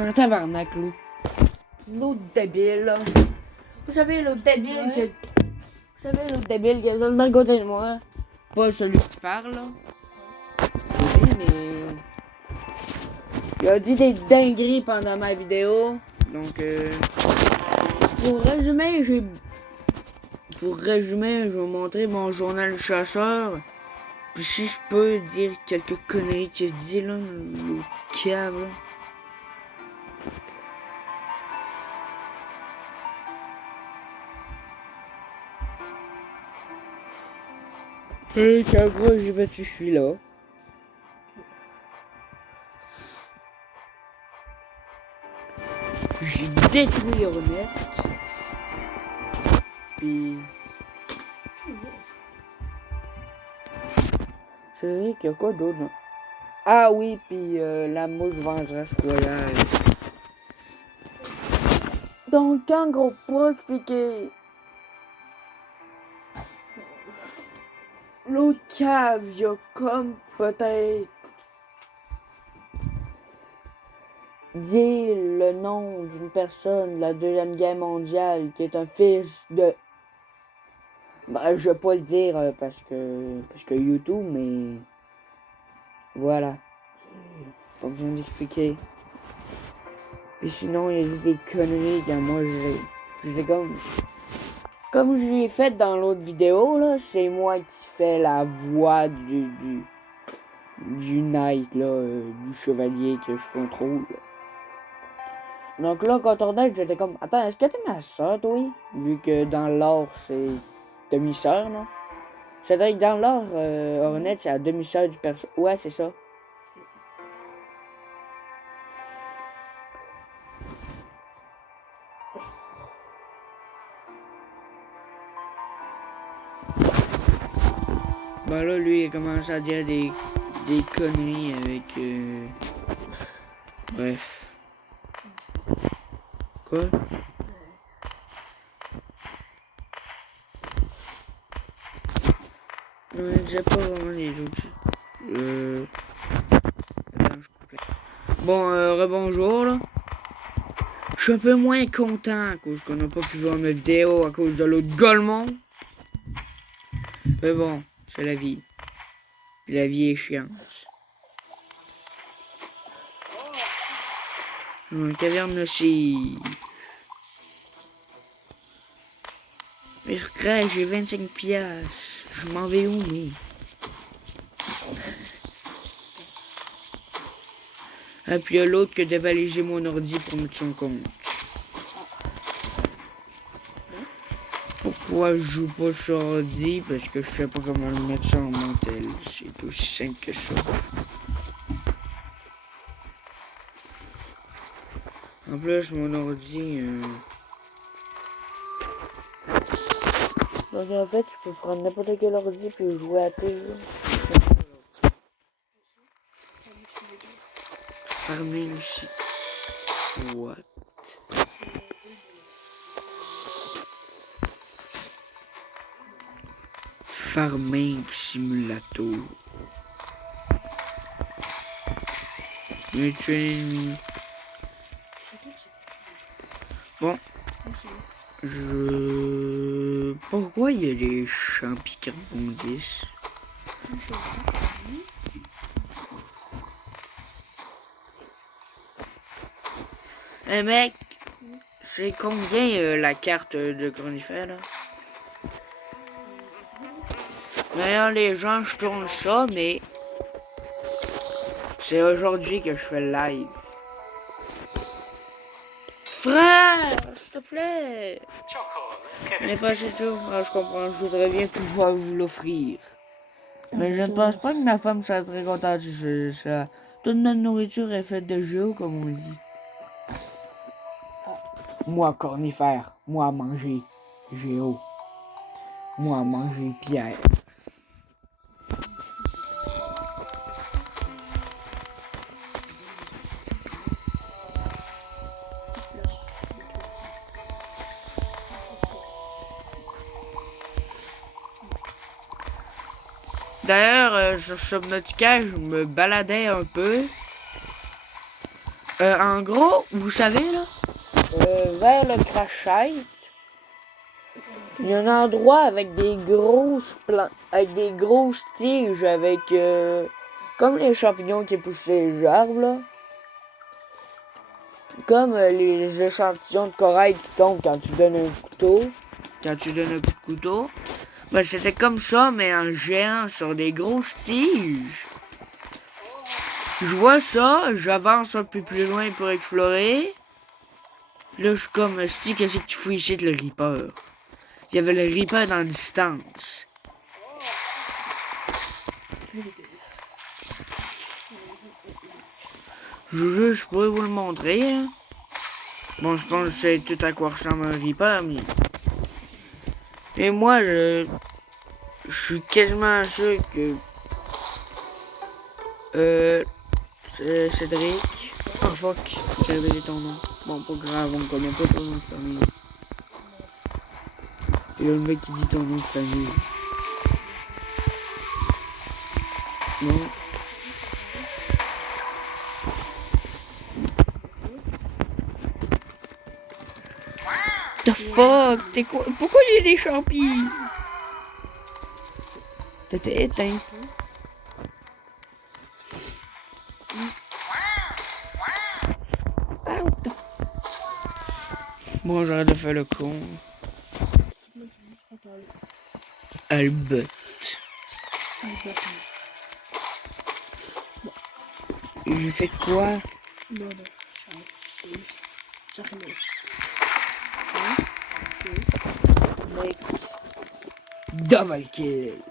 Un tabarnak, l'autre débile, là. Vous savez, l'autre débile que... Vous savez, l'autre débile qui est dans le côté de moi. Pas celui qui parle, là. Oui, mais... Il a dit des dingueries pendant ma vidéo. Donc, Pour résumer, je vais vous montrer mon journal chasseur. Puis si je peux dire quelques conneries qu'il dit, là, le cave, là. Et qu'en gros, j'ai battu celui-là. J'ai détruit Hornet. Puis... C'est vrai qu'il y a quoi d'autre, là? Ah oui, puis la mouche vengeresse royale. Donc, en gros, pour expliquer... L'autre cave, il y a comme peut-être... dire le nom d'une personne de la Deuxième Guerre mondiale qui est un fils de... Ben, je vais pas le dire parce que YouTube, mais... Voilà. Pas besoin d'expliquer. Et sinon, il y a des conneries quand moi, j'ai comme je l'ai fait dans l'autre vidéo, là, c'est moi qui fais la voix du knight, là, du chevalier que je contrôle. Donc là, quand on est, j'étais comme, attends, est-ce que t'es ma soeur, toi? Vu que dans l'or, c'est demi-sœur, non? C'est-à-dire que dans l'or, Hornet, c'est la demi-sœur du perso. Ouais, c'est ça. Ben là, lui, il a commencé à dire des conneries avec... Bref. Quoi? On ne disait pas vraiment les autres. Attends, je coupe là. Bon, rebonjour, là. Je suis un peu moins content à cause qu'on n'a pas pu voir ma vidéo à cause de l'autre golemon. Mais bon, c'est la vie. La vie est chiante. Une caverne aussi. Mais frère, j'ai 25 piastres. Je m'en vais où, mais... Ah, puis il y a l'autre qui a dévalisé mon ordi pour mettre son compte. Pourquoi je joue pas sur ordi? Parce que je sais pas comment le mettre sur mon tel. C'est aussi simple que ça. En plus, mon ordi... Donc en fait, tu peux prendre n'importe quel ordi puis jouer à tes jeux. Farming aussi. What? Farming Simulator. Mutuel. Bon. Pourquoi il y a des champs qui rebondissent? Eh mec, c'est combien la carte de Cronifère là? D'ailleurs les gens, je tourne ça, mais c'est aujourd'hui que je fais le live. Frère, s'il te plaît. Mais pas c'est tout. Ah, je comprends, je voudrais bien pouvoir vous l'offrir. Mais je ne pense pas que ma femme soit très contente si je fais ça. Toute notre nourriture est faite de géo, comme on dit. Moi, Cornifère. Moi, manger géo. Moi, manger pierre. D'ailleurs, sur Subnautica, je me baladais un peu. En gros, vous savez, là, vers le Crashite, il y a un endroit avec des grosses avec des grosses tiges, avec comme les champignons qui poussent les arbres, là. Comme les échantillons de corail qui tombent quand tu donnes un couteau. Quand tu donnes un coup de couteau. Ben, c'était comme ça, mais en géant sur des grosses tiges. Je vois ça, j'avance un peu plus loin pour explorer. Là, je suis comme, si qu'est-ce que tu fous ici, le Reaper? Il y avait le Reaper dans la distance. Je pourrais vous le montrer. Hein. Bon, je pense que c'est tout à quoi ressemble un Reaper, mais... Et moi, je suis quasiment sûr que... Cédric... Oh fuck, j'ai révélé ton nom. Bon, pas grave, on ne connaît pas ton nom de famille. Et là, le mec qui dit ton nom de famille. Non. The fuck? T'es quoi? Pourquoi il y a des champis? T'étais éteint. Bon, j'arrête de faire le con. Albert. J'ai fait quoi? Non, ça Mec. Double kill.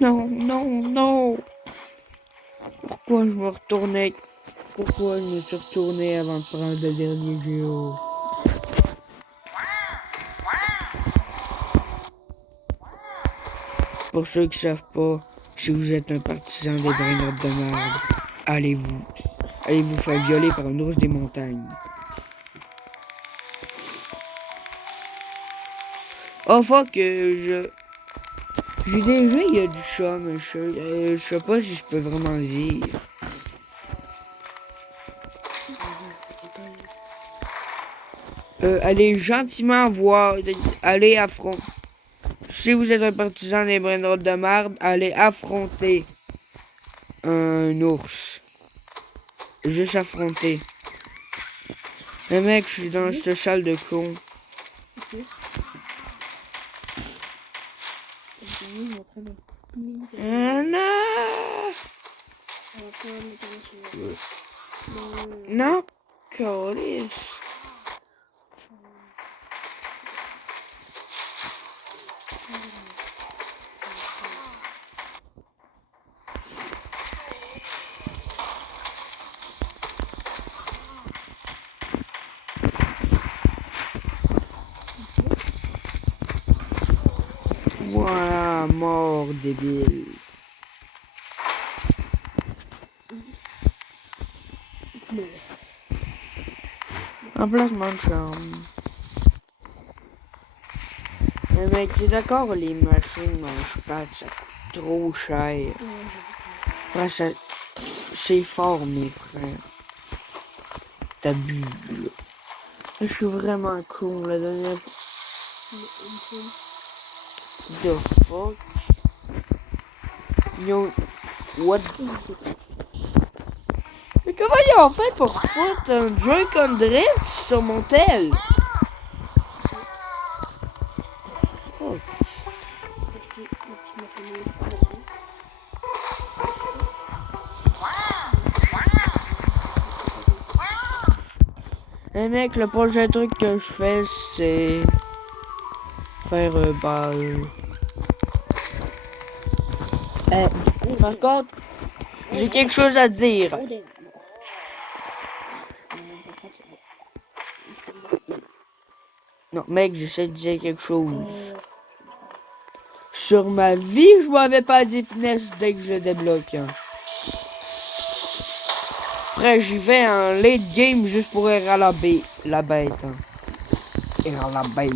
Non, non, non. Pourquoi je me retournais? Pourquoi je me suis retourné avant de prendre le dernier géo? Pour ceux qui savent pas, si vous êtes un partisan des brainottes de merde, allez-vous faire violer par un ours des montagnes. Oh fuck, j'ai déjà il y a du chat, mais je sais pas si je peux vraiment dire. Allez gentiment voir, allez affronter. Si vous êtes un partisan des brainottes de merde, allez affronter un ours. Juste affronter. Mais mec, je suis dans cette salle de con. Ok. Non! Non, câlisse. Voilà, mort débile. Emplacement de charme. Mais mec, t'es d'accord, les machines mangent pas, ça coûte trop cher. Ouais, c'est fort, mes frères. T'abuses, là. Je suis vraiment con, la dernière fois. The fuck? Yo, what? Mais comment ils ont fait pour foutre un drunk on drift sur mon tel? Fuck. Eh mec, le prochain truc que je fais, c'est faire par contre, j'ai quelque chose à dire. Non, mec, j'essaie de dire quelque chose. Sur ma vie, je m'avais pas dit punaise dès que je le débloque. Hein. Après, j'y vais en late game juste pour errer à la bête. Hein. Errer à la bête.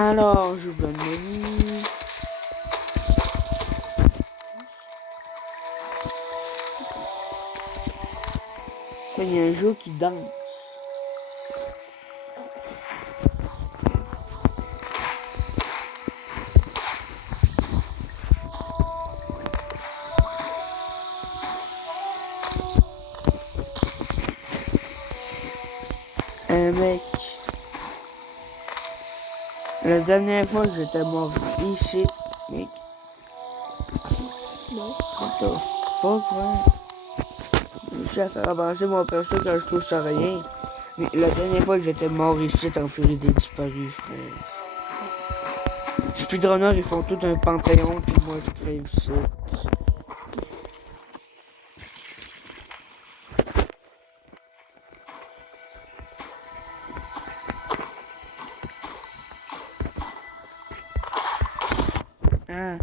Alors, j'ouvre le menu. Il y a un jeu qui danse. Mec, la dernière fois que j'étais mort ici, mec. Non. What the fuck, ouais. Je suis à faire avancer mon perso quand je touche à rien. Mais la dernière fois que j'étais mort ici, en furie des disparus, frère. Les speedrunners, ils font tout un panthéon, puis moi, je crève ici. Ah.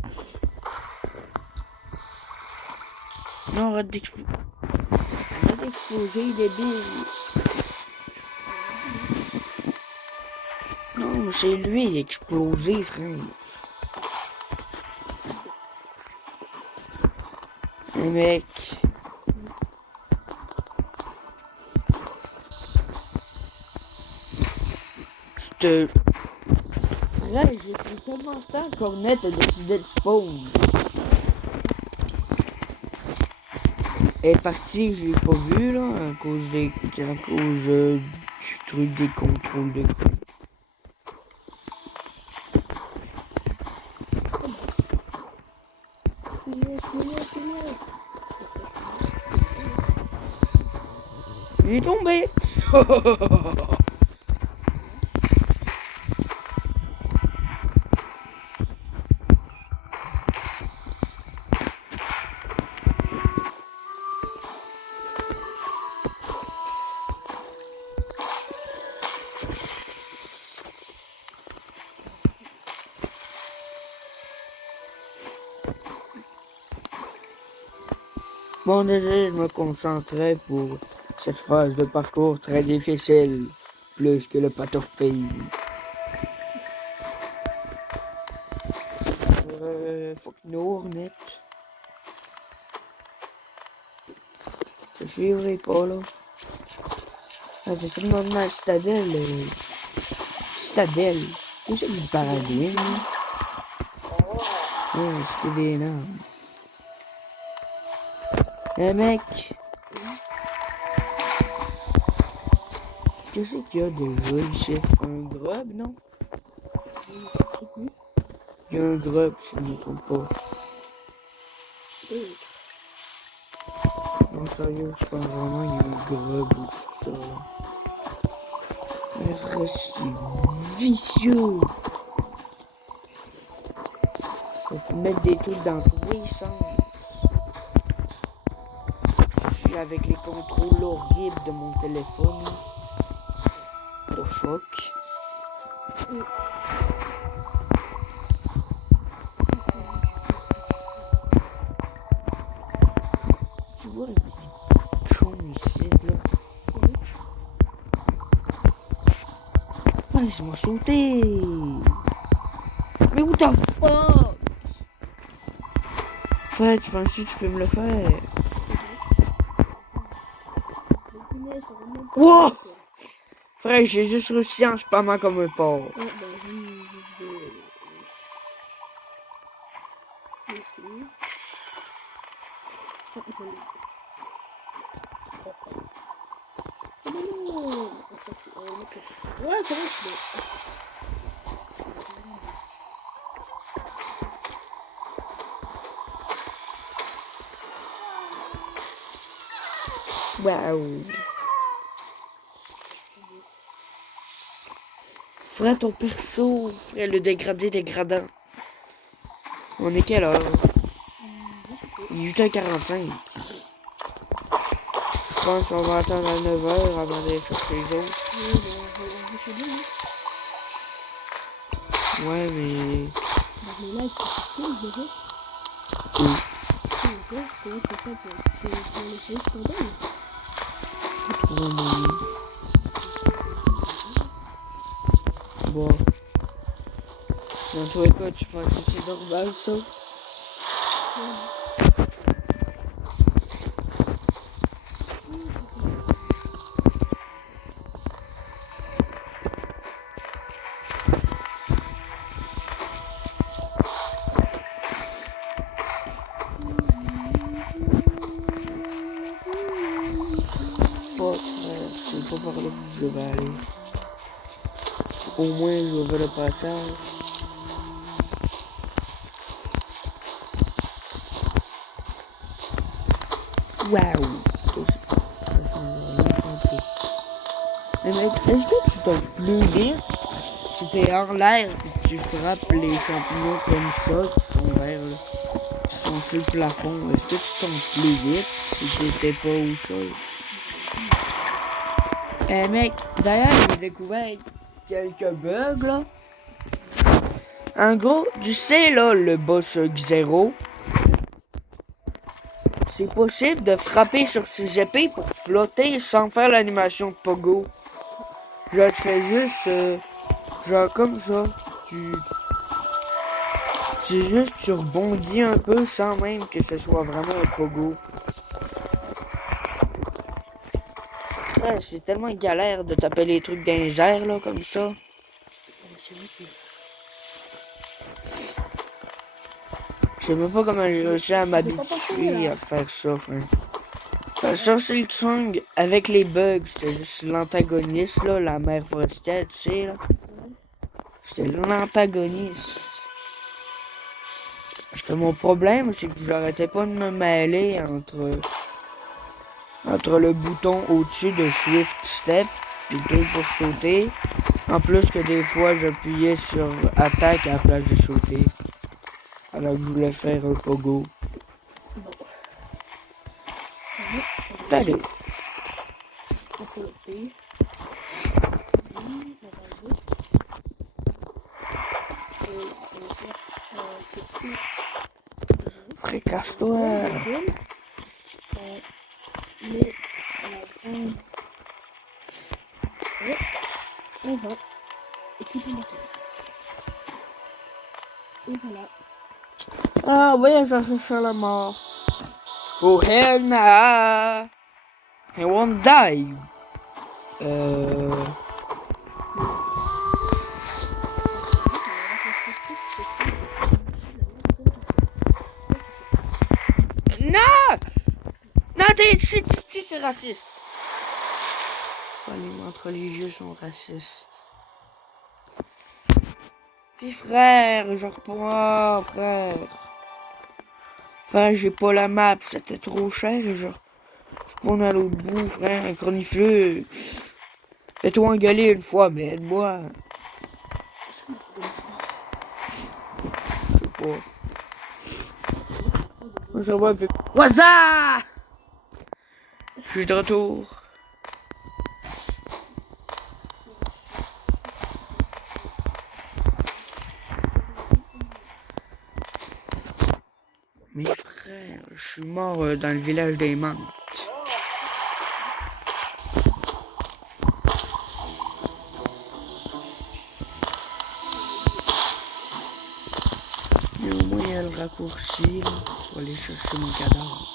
Non, arrête d'exploser. Arrête d'exploser, débile. Non, mais c'est lui qui a explosé, frère. Hey, mec. Frère, j'ai pris tellement de temps qu'Ornette a décidé de spawn. Elle est partie, je l'ai pas vu là, à cause du truc des contrôles d'écran. Il est tombé. Bon, déjà, je me concentrais pour cette phase de parcours très difficile, plus que le Path of Pain. Fuck no, Ornette. Je suivrai pas, là. Ah, t'essaies de m'emmener à la citadelle. Citadelle. Qu'est-ce que c'est du paradis, là? Ouais, c'est des larmes. Eh, mec. Qu'est-ce qu'il y a déjà ici? Un grub, non? Il y a un grub, si je ne me trompe pas. Non, sérieux, je pense vraiment qu'il y a un grub ou tout ça. Mais vrai, c'est vicieux. On peut mettre des trucs dans tous les sens. Je suis avec les contrôles horribles de mon téléphone. The fuck? Tu vois un petit con ici, là? Oh, laisse-moi sauter! Mais what the fuck? Ouais, tu penses que tu peux me le faire? Wow! Frère, j'ai juste réussi en spammant comme un porc. Ouais, comment je fais? Waouh! Frère, ton perso, frère, le dégradé dégradant. On est quelle heure? Il est 8h45. Je pense qu'on va attendre à 9h avant d'aller chercher les autres. Ouais, mais... Donc, mais là, c'est facile, déjà. Oui. Comment tu fais ça pour... Tu vas l'essayer sur ton belle? Faut trouver un moyen. Bon. Dans tous les cas, tu penses que c'est normal, ça? Fuck, frère, c'est pas par là que je vais aller. Au moins, je vais le passage. Waouh! Mais mec, est-ce que tu tombes plus vite si t'es hors l'air et que tu frappes les champignons comme ça qui sont verts, là, qui sont sur le plafond? Est-ce que tu tombes plus vite si t'étais pas au sol? Mec, d'ailleurs, j'ai découvert quelques bugs, là. En gros, tu sais, là, le boss Xero, c'est possible de frapper sur ses épées pour flotter sans faire l'animation de Pogo. Genre, tu fais juste, genre comme ça, tu rebondis un peu sans même que ce soit vraiment un Pogo. Ouais, c'est tellement galère de taper les trucs dans les airs, là, comme ça. Je sais même pas comment j'ai réussi à m'habituer à faire ça, frère. Faire ça, c'est le Tsung avec les bugs. C'était juste l'antagoniste, là, la mère forestière, tu sais, là. C'était l'antagoniste. Parce que mon problème, c'est que j'arrêtais pas de me mêler entre le bouton au-dessus de Swift Step et le truc pour sauter. En plus que des fois, j'appuyais sur attaque à la place de sauter. Alors que je voulais faire un pogo. Allez. Frécasse-toi. On va écouter la et voilà. Ah, voyage chercher la mort. Oh hell nah. I won't die. Non! Non, t'es raciste. Les montres religieux sont racistes. Puis frère, je reprends, frère. Enfin, j'ai pas la map, c'était trop cher, je reprends à l'autre bout, frère, un cornifleux. Fais-toi engueuler une fois, mais aide-moi. Je sais pas. Ça va un peu. What's up? Je suis de retour. Mes frères, je suis mort dans le village des Mantes. Mais au moins il y a le raccourci là, pour aller chercher mon cadavre.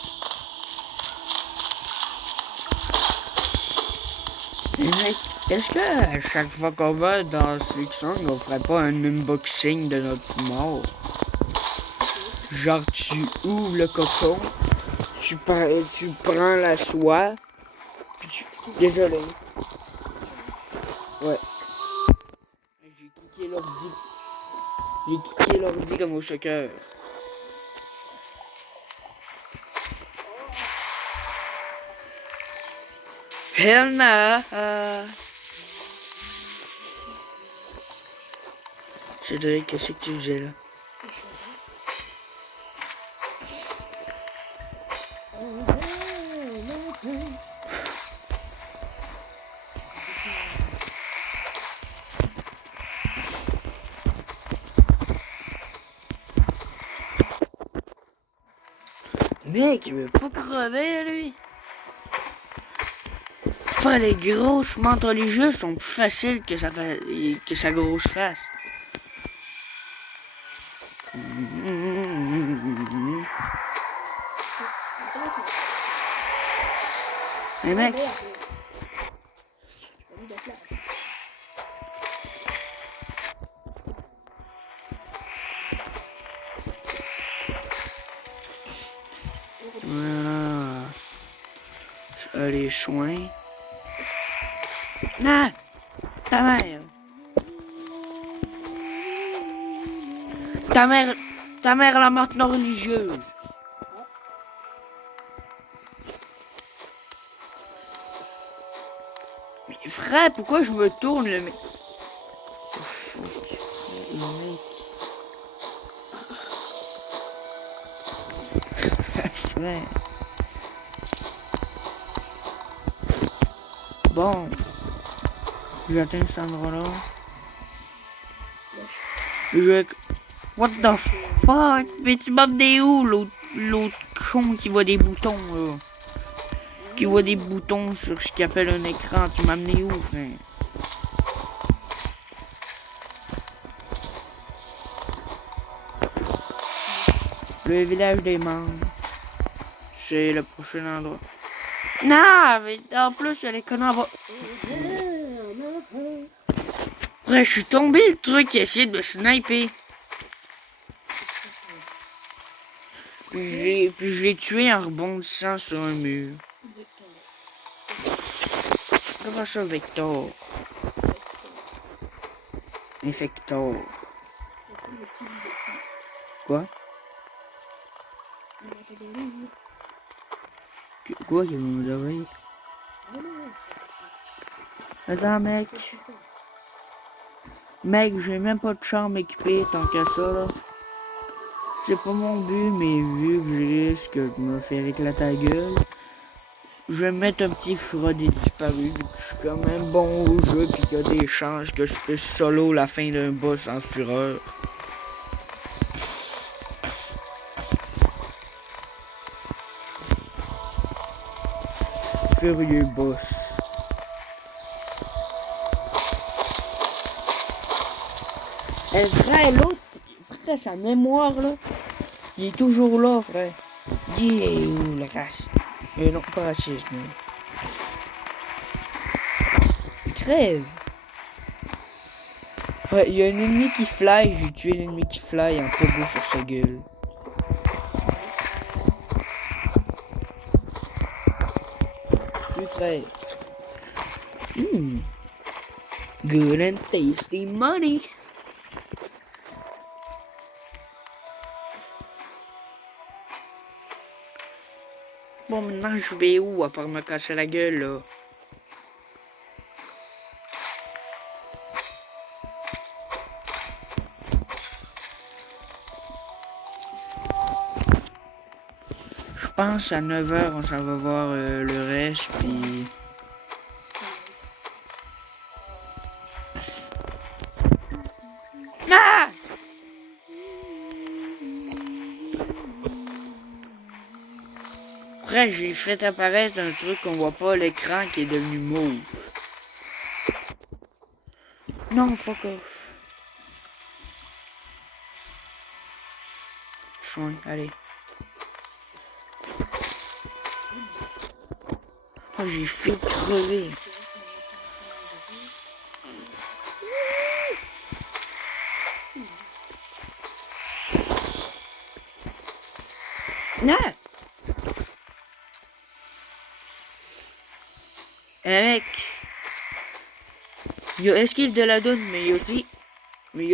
Mais mec, est-ce que à chaque fois qu'on va dans Silksong, on ferait pas un unboxing de notre mort? Genre tu ouvres le cocon, tu prends la soie, désolé. Ouais. J'ai cliqué l'ordi. J'ai cliqué l'ordi comme au choqueur. Hell nah. Cédric, qu'est-ce que tu faisais là? Mec, il veut pas crever, lui. Enfin, les grosses mantes religieuses sont plus faciles que sa grosse face. Mais mec, voilà. Les soins. Ah! Ta mère! Ta mère, ta mère la maintenant religieuse. Mais frère, pourquoi je me tourne le mec? Le mec. Frère. Bon. J'atteins cet endroit-là. Je... What the fuck? Mais tu m'as amené où, l'autre con qui voit des boutons, là? Qui voit des boutons sur ce qu'il appelle un écran. Tu m'as amené où, frère? Le village des membres. C'est le prochain endroit. Non, mais en plus, les connards vont... Après, je suis tombé le truc qui essaie de me sniper. Puis je l'ai tué en rebondissant sur un mur. Comment ça, Vector? Infector. Quoi? Quoi qu'il me donne? Attends, mec. Mec, j'ai même pas de chambre équipée tant qu'à ça, là. C'est pas mon but, mais vu que je risque de me faire éclater la gueule, je vais mettre un petit fura des disparus, vu que je suis quand même bon au jeu, pis qu'il y a des chances que je puisse solo la fin d'un boss en fureur. Furieux boss. Eh frère, l'autre, frère, sa mémoire là, il est toujours là, frère. Il est où la race? Non, pas racisme. Il crève. Ouais, il y a un ennemi qui fly, j'ai tué l'ennemi qui fly en pogo sur sa gueule. Tu crèves. Good and tasty money. Bon, maintenant je vais où à part me casser la gueule là? Je pense à 9h on s'en va voir le reste puis... Ah! Après j'ai fait apparaître un truc qu'on voit pas à l'écran qui est devenu mauve. Non, fuck off. Soin, allez. Oh, j'ai fait crever. Non! Mec, il y a esquive de la donne, mais il y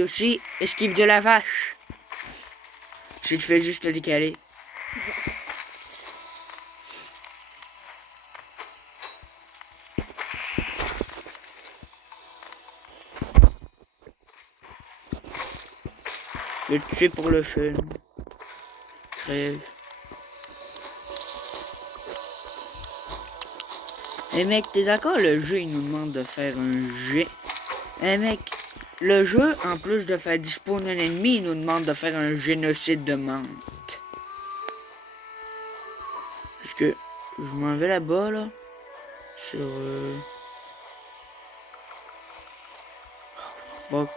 a aussi esquive de la vache. Si tu fais juste le décaler. Je vais le tuer pour le fun. Crève. Eh mec, t'es d'accord? Le jeu, il nous demande de faire un jet. Eh mec, le jeu, en plus de faire disponible un ennemi, il nous demande de faire un génocide de menthe. Parce que je m'en vais là-bas, là. Sur... Fuck.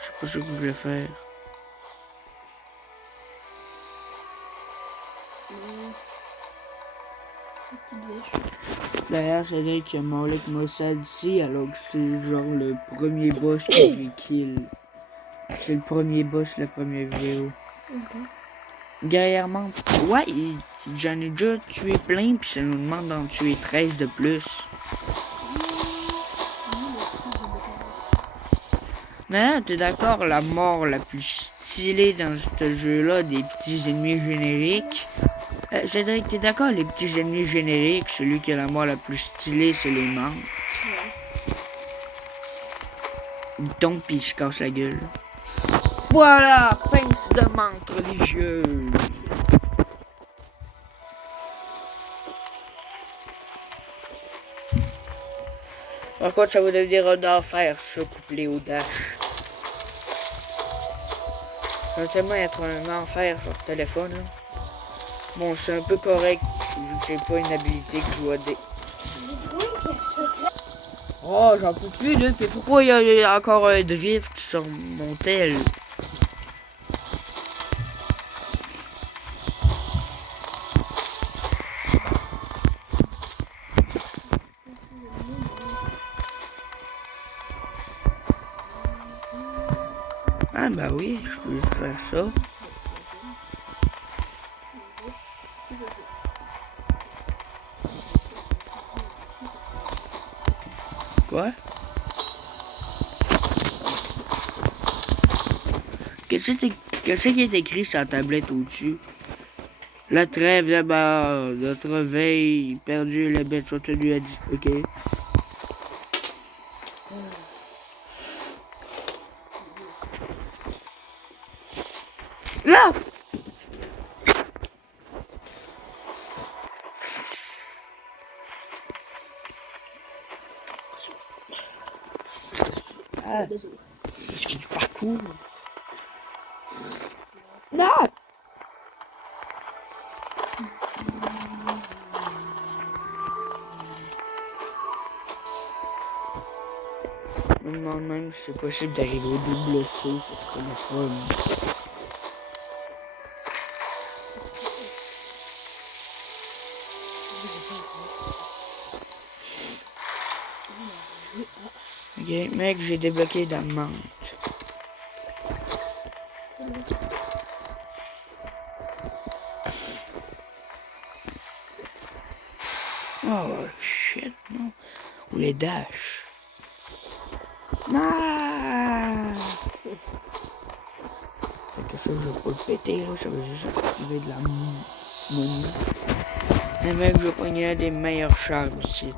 Je sais pas ce que je vais faire. D'ailleurs, Cédric Malik Mossad ici, alors que c'est genre le premier boss que j'ai kill. C'est le premier boss, la première vidéo. Ok. Guerrièrement, ouais, j'en ai déjà tué plein, puis ça nous demande d'en tuer 13 de plus. D'ailleurs, t'es d'accord, la mort la plus stylée dans ce jeu-là, des petits ennemis génériques. Cédric, t'es d'accord, les petits ennemis génériques, celui qui a la mort la plus stylée, c'est les mantes. Ouais. Il tombe pis il se casse la gueule. Voilà, pince de menthe religieuse. Par contre, ça va devenir un enfer, ça, couplé au dash. Ça va tellement être un enfer sur le téléphone, là. Bon, c'est un peu correct, vu que j'ai pas une habilité que je dois dé... Oh, j'en peux plus, là. Puis pourquoi il y a encore un drift sur mon tel? Ah, bah oui, je peux faire ça. Quoi? Qu'est-ce qui est écrit sur la tablette au-dessus? La trêve là-bas, notre veille, perdu, les bêtes sont tenues à 10. Ok. Là! Ah, Désolé. parce qu'il y a du parcours. Là! Je me demande même si c'est possible d'arriver au double saut sur le téléphone. Ok, mec, j'ai débloqué la menthe. Oh shit, non. Ou les dash. Non! Fait que ça, je vais pas le péter, là. Ça va juste activer de la monnaie. Un mec, je vais pogner un des meilleurs chars du site.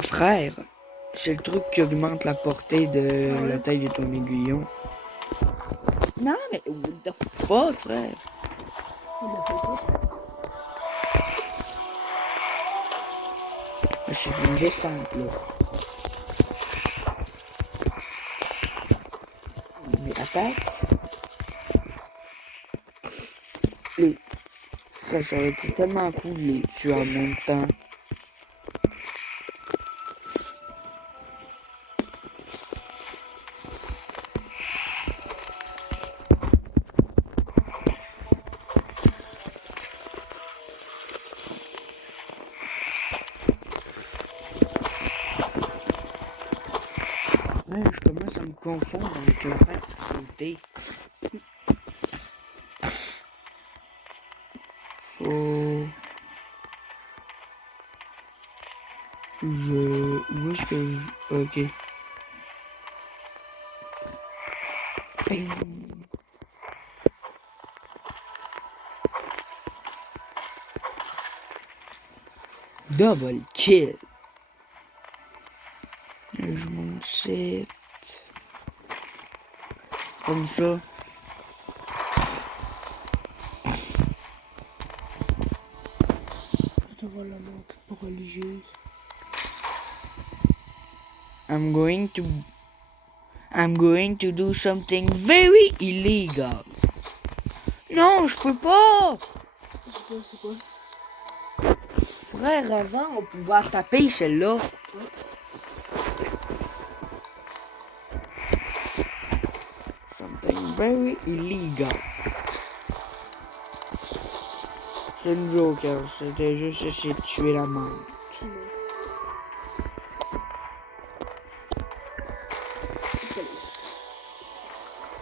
Frère, c'est le truc qui augmente la portée de la taille de ton aiguillon. Non, mais what the fuck, frère? C'est une descente, là. Mais attaque. Les... Ça aurait été tellement cool de les tuer en même temps. Ouais, je commence à me confondre avec le fait de sauter. Faut... Où est-ce que je... Ok. Bing. Double kill. Je monte 7. Comme ça. Je te vois la montre religieuse. I'm going to do something very illegal. Non, je peux pas. C'est quoi? Frère, avant, on pouvait taper celle-là. Something very illegal. C'est une joker, c'était juste essayer de tuer la menthe. Ouais.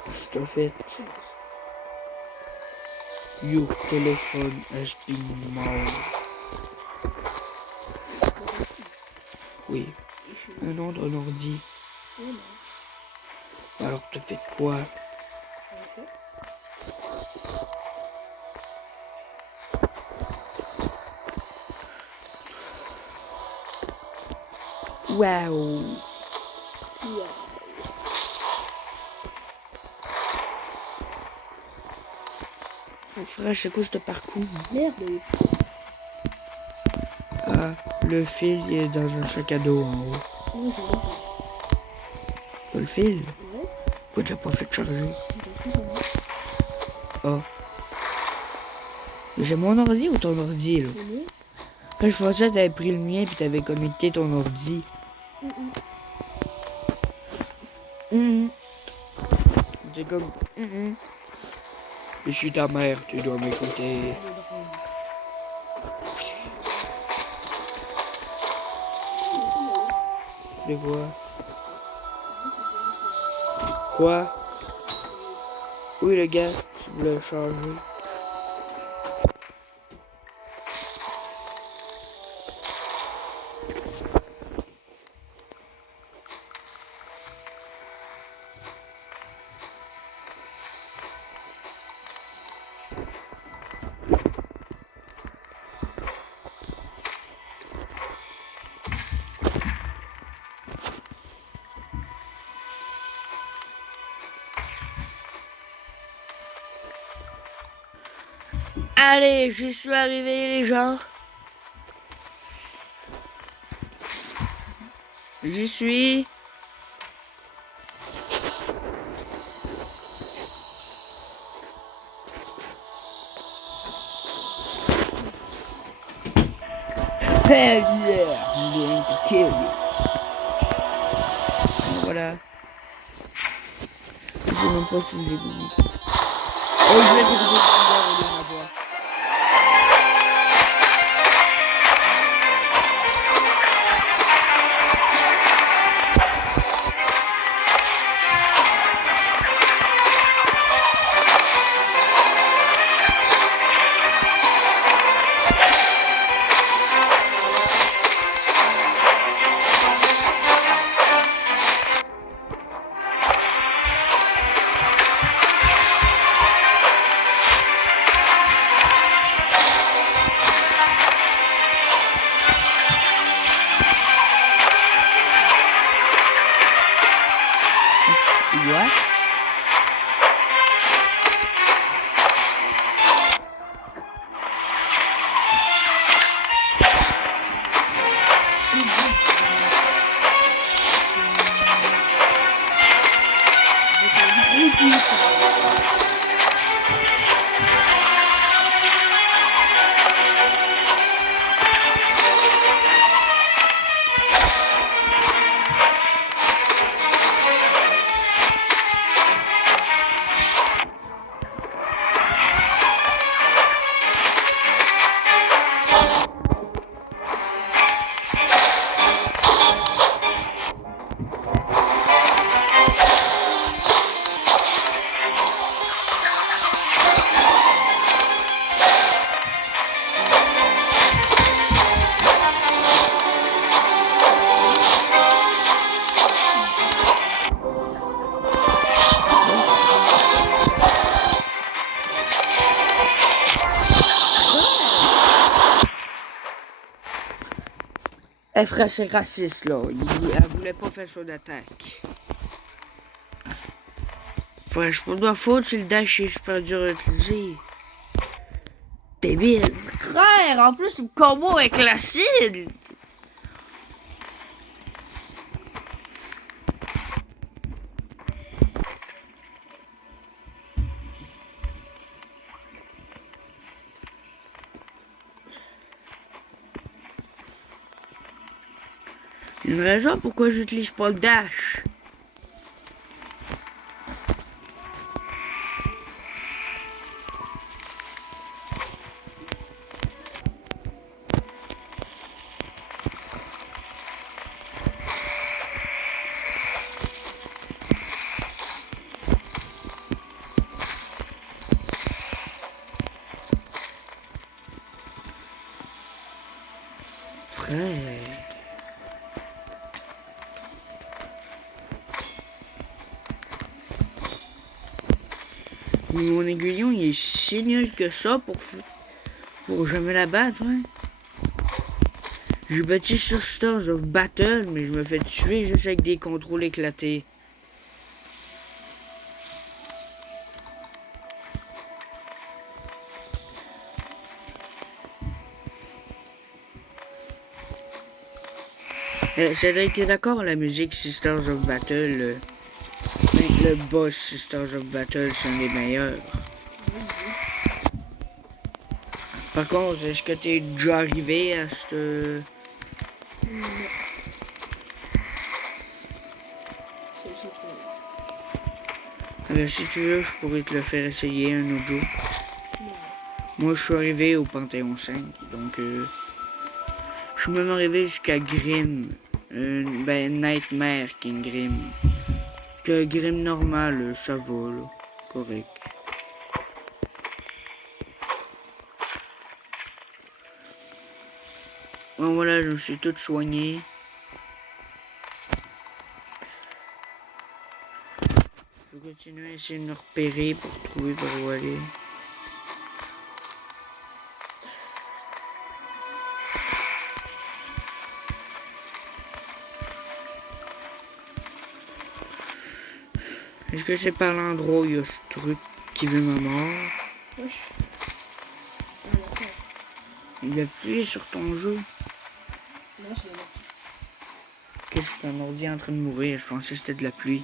C'est t'as fait. Your téléphone has been mort. Oui. Un nom d'un ordi. Alors t'as fait quoi? Wow. Mon frère, c'est quoi ce parcours? Merde. Ah, le fil il est dans un sac à dos en haut. Non, j'ai déjà. Pas le fil? Ouais. Pourquoi tu l'as pas fait charger? J'ai pris ça. Ah. J'ai mon ordi ou ton ordi là? Là, je pensais que t'avais pris le mien puis t'avais connecté ton ordi. C'est comme. Je suis ta mère, tu dois m'écouter. De quoi? Quoi? Oui, le gaz, tu voulais changer. Allez, je suis arrivé les gens. J'y suis. Hell yeah, I'm going to kill you. Voilà. Je sais même pas si j'ai gagné. Oh, je vais te dire ma voix. What? Eh frère, c'est raciste là. Elle voulait pas faire son attaque. Frère, c'est pas de ma faute si le dash est super dur à utiliser. Débile. Frère, en plus, le combo avec l'acide. Une raison pourquoi j'utilise pas le dash. Mais mon aiguillon, il est si nul que ça pour jamais la battre, ouais. J'ai battu sur Stars of Battle, mais je me fais tuer juste avec des contrôles éclatés. T'es d'accord, la musique Sisters of Battle, le boss Sisters of Battle, c'est un des meilleurs. Par contre, est-ce que t'es déjà arrivé à cette... C'est le surtout. Si tu veux, je pourrais te le faire essayer un autre jour. Non. Moi, je suis arrivé au Panthéon 5, donc... je suis même arrivé jusqu'à Grim. Nightmare King Grim. Que Grim normal, ça va, là. Correct. Bon, voilà, je me suis tout soigné. Je vais continuer à essayer de me repérer pour trouver par où aller. Est-ce que c'est par l'endroit où il y a ce truc qui veut ma mort? Wesh. Ah, d'accord. Il a appuyé sur ton jeu. Non, c'est la morte. Qu'est-ce que ton ordi est en train de mourir? Je pensais que c'était de la pluie.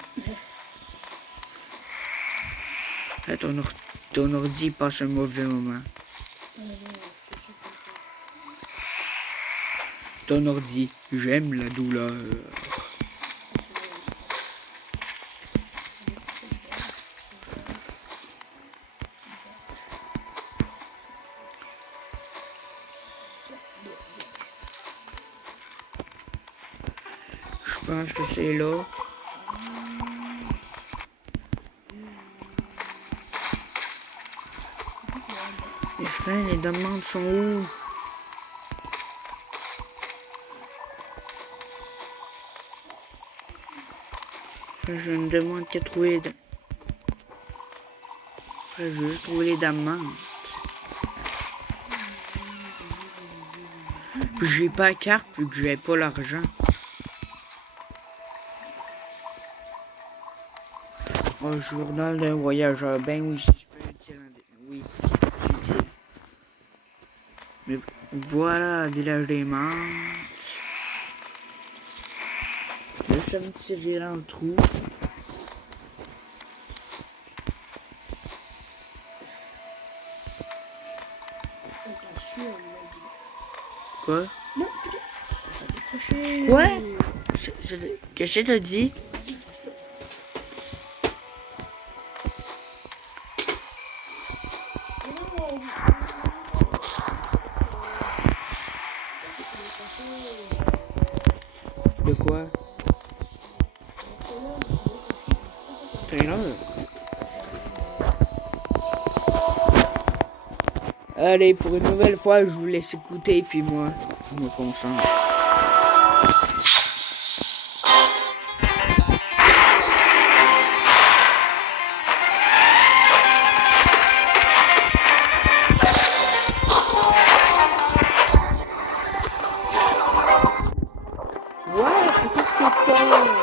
Ah, ton ordi passe un mauvais moment. Ah, non, je suis comme ça. Ton ordi, j'aime la douleur. Je pense que c'est là. Les freins, les demandes sont où? Je ne demande qu'à trouver les... Je veux juste trouver les demandes. J'ai pas la carte vu que j'ai pas l'argent. Oh, journal d'un voyageur. Ben oui, si je peux utile. Oui, utile. Mais voilà, village des morts. Là, ça me tirer dans le trou. Attention, Quoi? non, putain. Ça a décroché. Quoi? Qu'est-ce que t'as dit? De quoi? Trailer? Allez, pour une nouvelle fois, je vous laisse écouter, puis moi, je me concentre. Ouais, pourquoi tu fais peur?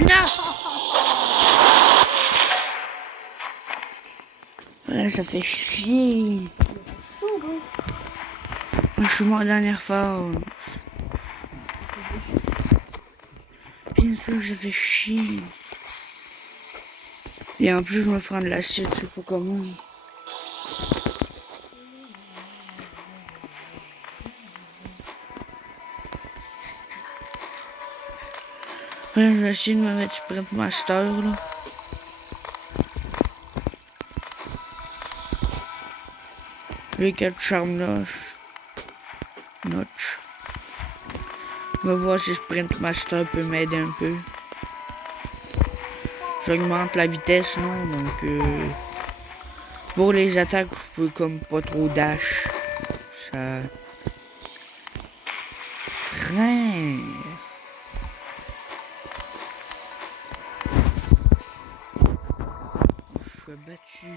Non! Ouais, ça fait chier. Moi, je suis mort dernière fois. Bien sûr, ça fait chier. Et en plus, je me prends de l'acide, je sais pas comment. Ouais, je vais essayer de me mettre Sprint Master, là. Les 4 charmes notch. On va voir si Sprint Master peut m'aider un peu. J'augmente la vitesse, non? Donc, pour les attaques, je peux comme pas trop dash. Ça craint. Je suis abattu.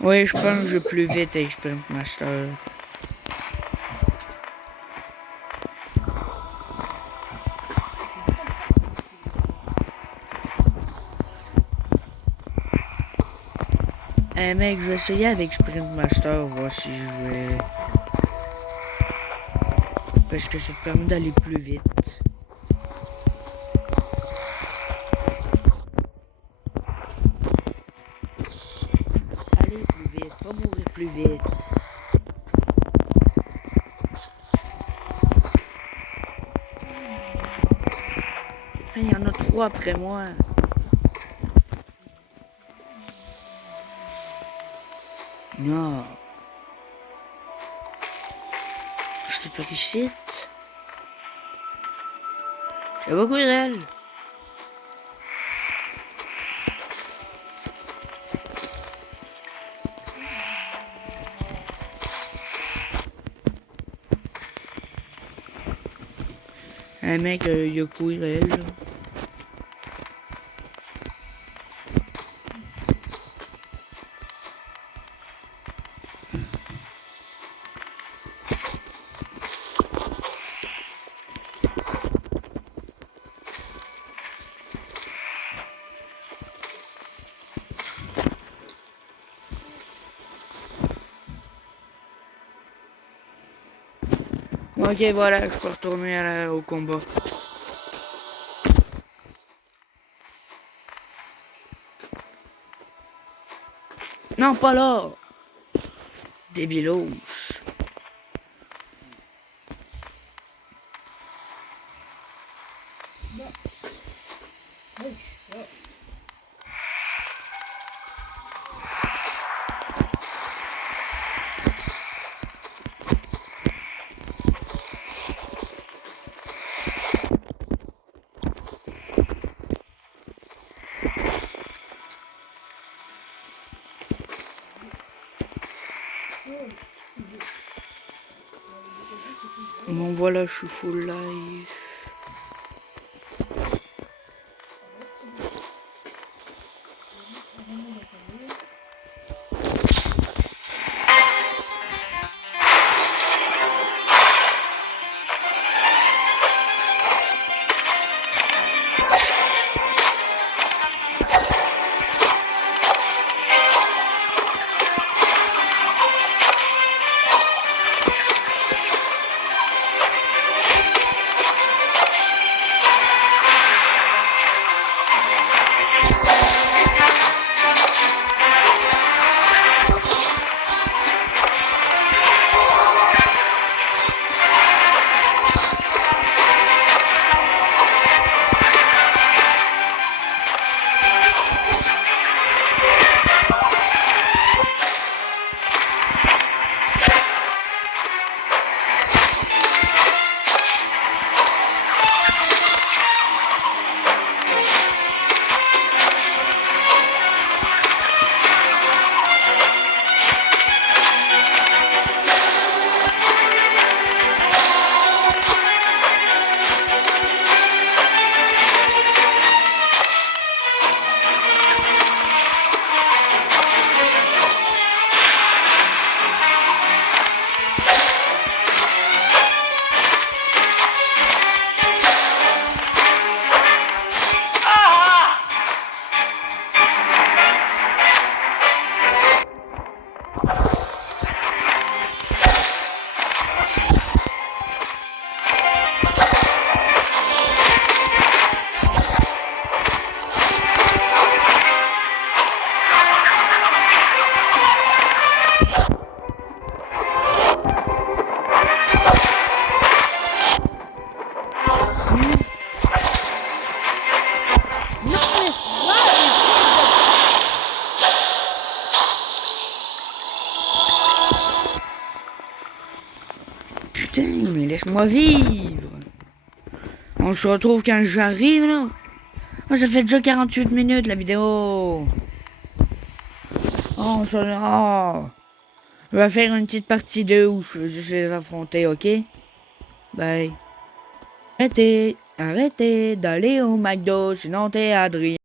Oui, je pense que je vais plus vite avec Sprint Master. Mec, je vais essayer avec Sprint Master, voir si je vais... Parce que ça te permet d'aller plus vite. Aller plus vite, pas mourir plus vite. Enfin, il y en a 3 après moi. Non. J'étais pas ici. J'ai beaucoup d'elle. Un mec, il a courir elle, là. Ok, voilà, je peux retourner au combat. Non, pas là. Débilos. Bon voilà, je suis full life. Putain, mais laisse-moi vivre. On se retrouve quand j'arrive, là. Moi, ça fait déjà 48 minutes, la vidéo. Oh, je vais faire une petite partie 2 où je vais juste les affronter, ok? Bye. Arrêtez d'aller au McDo, sinon t'es Adrien.